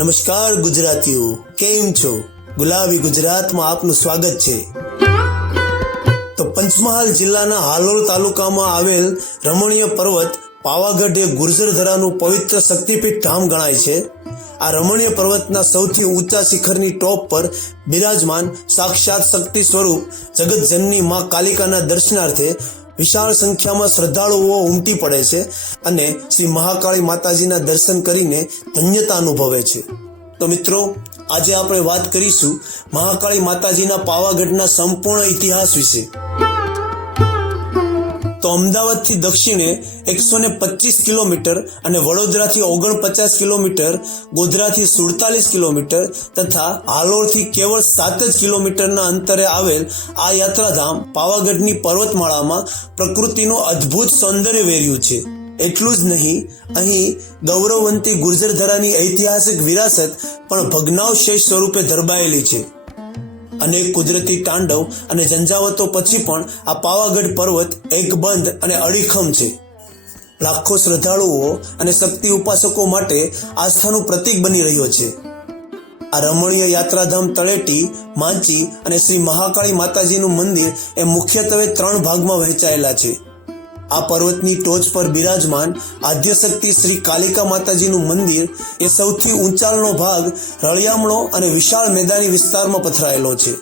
નમસ્કાર ગુજરાતીઓ, કેમ છો? ગુલાબી ગુજરાતમાં આપનું સ્વાગત છે. તો પંચમહાલ જિલ્લાના હાલોલ તાલુકામાં આવેલ રમણીય પર્વત પાવાગઢ એ ગુર્જરધરાનું પવિત્ર શક્તિપીઠ ધામ ગણાય છે. આ રમણીય પર્વતના સૌથી ઊંચા શિખરની ટોપ પર બિરાજમાન સાક્ષાત શક્તિ સ્વરૂપ જગતજનની માં કાલિકાના દર્શનાર્થે વિશાળ સંખ્યામાં શ્રદ્ધાળુઓ ઉમટી પડે છે અને શ્રી મહાકાળી માતાજીના દર્શન કરીને ધન્યતા અનુભવે છે. તો મિત્રો, આજે આપણે વાત કરીશું મહાકાળી માતાજીના પાવાગઢના સંપૂર્ણ ઇતિહાસ વિશે. તો અમદાવાદથી દક્ષિણે 125 કિલોમીટર અને વડોદરાથી 49 કિલોમીટર, ગોધરાથી 47 કિલોમીટર તથા હાલોલથી કેવળ 7 જ કિલોમીટરના અંતરે આવેલ આ યાત્રાધામ પાવાગઢની પર્વતમાળામાં પ્રકૃતિનું અદ્ભુત સૌંદર્ય વેર્યું છે. એટલું જ નહીં, અહીં ગૌરવવંતી ગુર્જરધરાની ઐતિહાસિક વિરાસત પણ ભગ્નાવશેષ સ્વરૂપે ધરબાયેલી છે. અનેક કુદરતી તાંડવ અને ઝંઝાવતો પછી પણ આ પાવાગઢ પર્વત એકબંધ અને અડીખમ છે. લાખો શ્રદ્ધાળુઓ અને શક્તિ ઉપાસકો માટે આસ્થાનું પ્રતીક બની રહ્યો છે. આ રમણીય યાત્રાધામ તળેટી, માંચી અને શ્રી મહાકાળી માતાજીનું મંદિર એ મુખ્યત્વે 3 ભાગમાં વહેંચાયેલા છે. આ પર્વતની ટોચ પર બિરાજમાન આદ્યશક્તિ શ્રી કાલિકા માતાજીનું મંદિર એ સૌથી ઊંચાણનો ભાગ રળિયામણો અને વિશાળ મેદાની વિસ્તારમાં પથરાયેલો છે.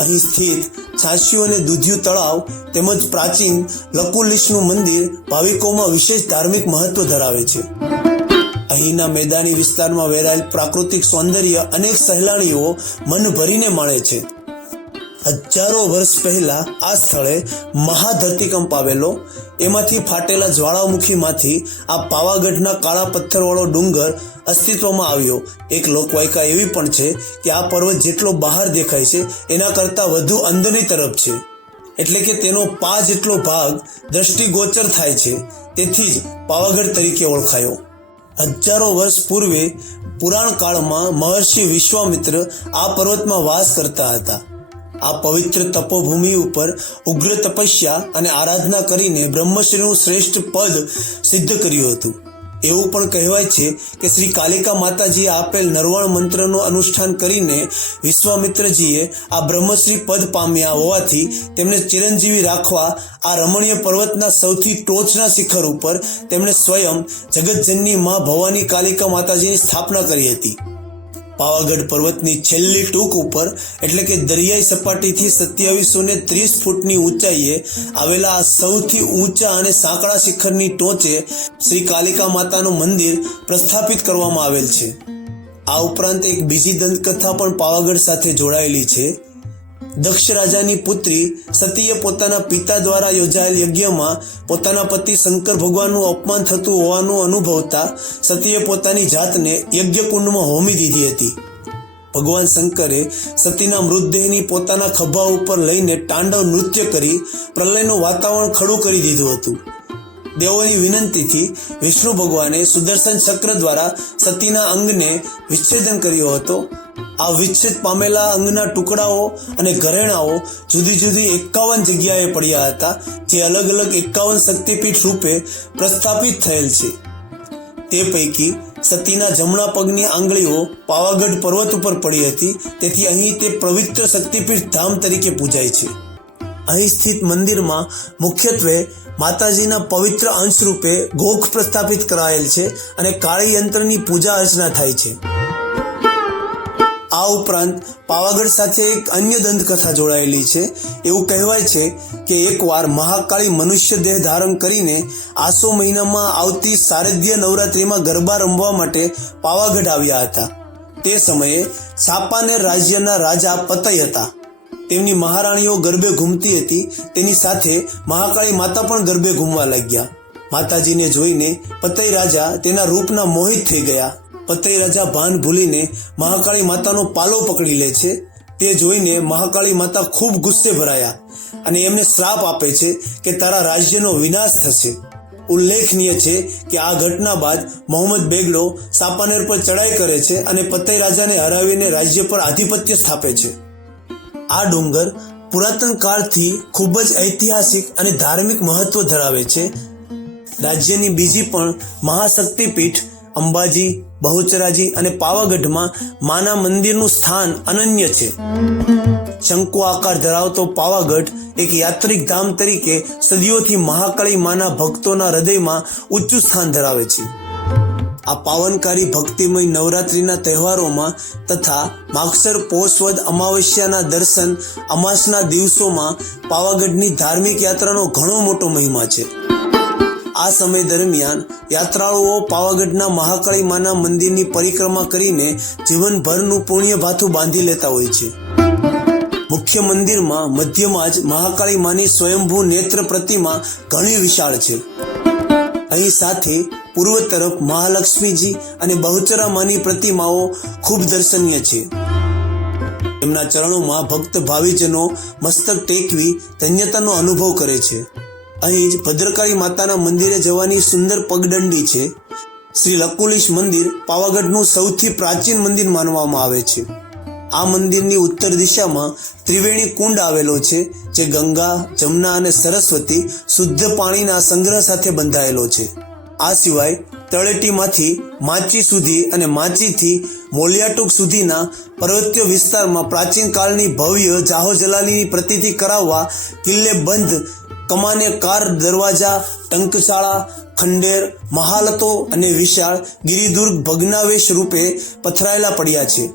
અહીં સ્થિત છાશિયું અને દૂધિયું તળાવ તેમજ પ્રાચીન લકુલિશનું મંદિર ભાવિકોમાં વિશેષ ધાર્મિક મહત્વ ધરાવે છે. અહીંના મેદાની વિસ્તારમાં વેરાયેલ પ્રાકૃતિક સૌંદર્ય અનેક સહેલાણીઓ મન ભરીને માણે છે. હજારો વર્ષ પહેલા આ સ્થળે મહાધરતીકંપ આવેલો. એમાંથી ફાટેલા જ્વાળામુખીમાંથી આ પાવાગઢના કાળા પથ્થરવાળો ડુંગર અસ્તિત્વમાં આવ્યો. એક લોકવાયકા એવી પણ છે કે આ પર્વત જેટલો બહાર દેખાય છે એના કરતાં વધુ અંદરની તરફ છે, એટલે કે તેનો 5 જેટલો ભાગ દ્રષ્ટિગોચર થાય છે. તેથી જ પાવાગઢ તરીકે ઓળખાયો. હજારો વર્ષ પૂર્વે પુરાણ કાળમાં મહર્ષિ વિશ્વામિત્ર આ પર્વતમાં વાસ કરતા હતા. આ પવિત્ર તપોભૂમિ ઉપર ઉગ્ર તપસ્યા અને આરાધના કરીને બ્રહ્મશ્રીનું શ્રેષ્ઠ પદ સિદ્ધ કર્યું હતું. એવું પણ કહેવાય છે કે શ્રી કાલિકા માતાજીએ આપેલ નરવાણ મંત્રનું અનુષ્ઠાન કરીને વિશ્વામિત્રજીએ આ બ્રહ્મશ્રી પદ પામ્યા હોવાથી તેમને ચિરંજીવી રાખવા આ રમણીય પર્વતના સૌથી ટોચના શિખર ઉપર તેમણે સ્વયં જગતજનની માં ભવાની કાલિકા માતાજીની સ્થાપના કરી હતી. પાવાગઢ પર્વતની છેલ્લી ટૂંક ઉપર એટલે કે દરિયાઈ સપાટીથી 2730 ફૂટની ઊંચાઈએ આવેલા આ સૌથી ઊંચા અને સાંકડા શિખરની ટોચે શ્રી કાલિકા માતાનું મંદિર પ્રસ્થાપિત કરવામાં આવેલ છે. આ ઉપરાંત એક બીજી દંતકથા પણ પાવાગઢ સાથે જોડાયેલી છે. દક્ષ રાજાની પુત્રી સતીએ પોતાના પિતા દ્વારા યોજાયેલ યજ્ઞમાં પોતાના પતિ શંકર ભગવાનનું અપમાન થતું હોવાનું અનુભવતા સતીએ પોતાની જાતને યજ્ઞકુંડમાં હોમી દીધી હતી. ભગવાન શંકરે સતીના મૃતદેહની પોતાના ખભા ઉપર લઈને તાંડવ નૃત્ય કરી પ્રલયનું વાતાવરણ ખડું કરી દીધું હતું. દેવોની વિનંતીથી વિષ્ણુ ભગવાને સુદર્શન ચક્ર દ્વારા સતીના અંગને વિચ્છેદન કર્યો હતો. આ વિચ્છેદ પામેલા અંગના ટુકડાઓ અને ઘરેણાઓ જુદી જુદી 51 જગ્યાએ પડ્યા હતા, જે અલગ અલગ 51 શક્તિપીઠ રૂપે પ્રસ્થાપિત થયેલ છે. તે પૈકી સતીના જમણા પગની આંગળીઓ પાવાગઢ પર્વત ઉપર પડી હતી, તેથી અહીં તે પવિત્ર શક્તિપીઠ ધામ તરીકે પૂજાય છે. અહીં સ્થિત મંદિરમાં મુખ્યત્વે માતાજીના પવિત્ર અંશ રૂપે ગોખ પ્રસ્થાપિત કરાયેલ છે અને કાળી યંત્રની પૂજા અર્ચના થાય છે. આ ઉપરાંત પાવાગઢ સાથે એક અન્ય દંતકથા જોડાયેલી છે. એવું કહેવાય છે કે એકવાર મહાકાળી મનુષ્ય દેહ ધારણ કરીને આસો મહિનામાં આવતી શારદીય નવરાત્રિમાં ગરબા રમવા માટે પાવાગઢ આવ્યા હતા. તે સમયે સાપાનેર રાજ્યના રાજા પતઈ હતા. તેમની મહારાણીઓ ગરબે ઘૂમતી હતી. તેની સાથે મહાકાળી માતા પણ ગરબે ઘૂમવા લાગ્યા. માતાજીને જોઈને પતઈ રાજા તેના રૂપના મોહિત થઈ ગયા. પતઈ રાજા ભાન ભૂલીને મહાકાળી માતાનો પાલો પકડી લે છે. તે જોઈને મહાકાળી માતા ખૂબ ગુસ્સે ભરાયા અને એમને શ્રાપ આપે છે કે તારા રાજ્યનો વિનાશ થશે. ઉલ્લેખનીય છે કે આ ઘટના બાદ મોહમ્મદ બેગડો સાપાનેર પર ચડાઈ કરે છે અને પતઈ રાજાને હરાવીને રાજ્ય પર આધિપત્ય સ્થાપે છે. આ ડુંગર પુરાતન કાળથી ખૂબ જ ઐતિહાસિક અને ધાર્મિક મહત્વ ધરાવે છે. રાજ્યની બીજી પણ મહાશક્તિપીઠ અંબાજી, બહુચરાજી અને પાવાગઢમાં માના મંદિરનું સ્થાન અનન્ય છે. શંકુ આકાર ધરાવતો પાવાગઢ એક યાત્રિક ધામ તરીકે સદીઓથી મહાકાળી માના ભક્તોના હૃદયમાં ઊંચું સ્થાન ધરાવે છે. આ પાવનકારી ભક્તિમય નવરાત્રિના તહેવારોમાં તથા માગસર પોષ વદ અમાવસ્યાના દર્શન અમાસના દિવસોમાં પાવાગઢની ધાર્મિક યાત્રાનો ઘણો મોટો મહિમા છે. આ સમય દરમિયાન યાત્રાળુઓ પાવાગઢના મહાકાળી માના મંદિરની પરિક્રમા કરીને જીવનભરનું પુણ્ય ભાથું બાંધી લેતા હોય છે. મુખ્ય મંદિરમાં મધ્યમાં જ મહાકાળી માની સ્વયંભૂ નેત્ર પ્રતિમા ઘણી વિશાળ છે. અહીં સાથે પૂર્વ તરફ મહાલક્ષ્મીજી અને બહુચરા માની પ્રતિમાઓ ખૂબ દર્શનીય છે. તેમના ચરણોમાં ભક્ત ભાવિજનો મસ્તક ટેકવી ધન્યતાનો અનુભવ કરે છે. અહીં જ ભદ્રકાળી માતાના મંદિરે જવાની સુંદર પગદંડી છે. શ્રી લકુલીશ મંદિર પાવાગઢનું સૌથી પ્રાચીન મંદિર માનવામાં આવે છે. આ મંદિરની ઉત્તર દિશામાં ત્રિવેણી કુંડ આવેલો છે, જે ગંગા, જમના અને સરસ્વતી શુદ્ધ પાણીના સંગ્રહ સાથે બંધાયેલો છે. આ સિવાય તળેટીમાંથી માચી સુધી અને માચીથી મોલિયાટુક સુધીના પર્વતીય વિસ્તારમાં પ્રાચીન કાળની ભવ્ય જાહો જલાલીની પ્રતીતિ કરાવવા કિલ્લે બંધ કમાને કાર દરવાજા, ટંકશાળા, ખંડેર, મહાલતો અને વિશાળ ગિરિદુર્ગ ભગ્નાવેશ રૂપે પથરાયેલા પડ્યા છે.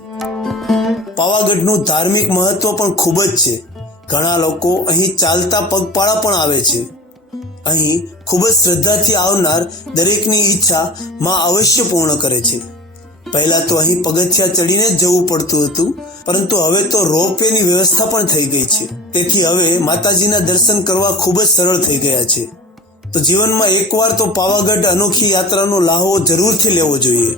પાવાગઢનું ધાર્મિક મહત્વ પણ ખૂબ જ છે. ઘણા લોકો અહીં ચાલતા પગપાળા પણ આવે છે. અહીં ખૂબ જ શ્રદ્ધાથી આવનાર દરેકની ઈચ્છા માં અવશ્ય પૂર્ણ કરે છે. પહેલા તો અહીં પગથિયા ચડીને જ જવું પડતું હતું, પરંતુ હવે તો રોપવેની વ્યવસ્થા પણ થઈ ગઈ છે. તેથી હવે માતાજીના દર્શન કરવા ખૂબ જ સરળ થઈ ગયા છે. તો જીવનમાં એકવાર તો પાવાગઢ અનોખી યાત્રાનો લાહો જરૂરથી લેવો જોઈએ.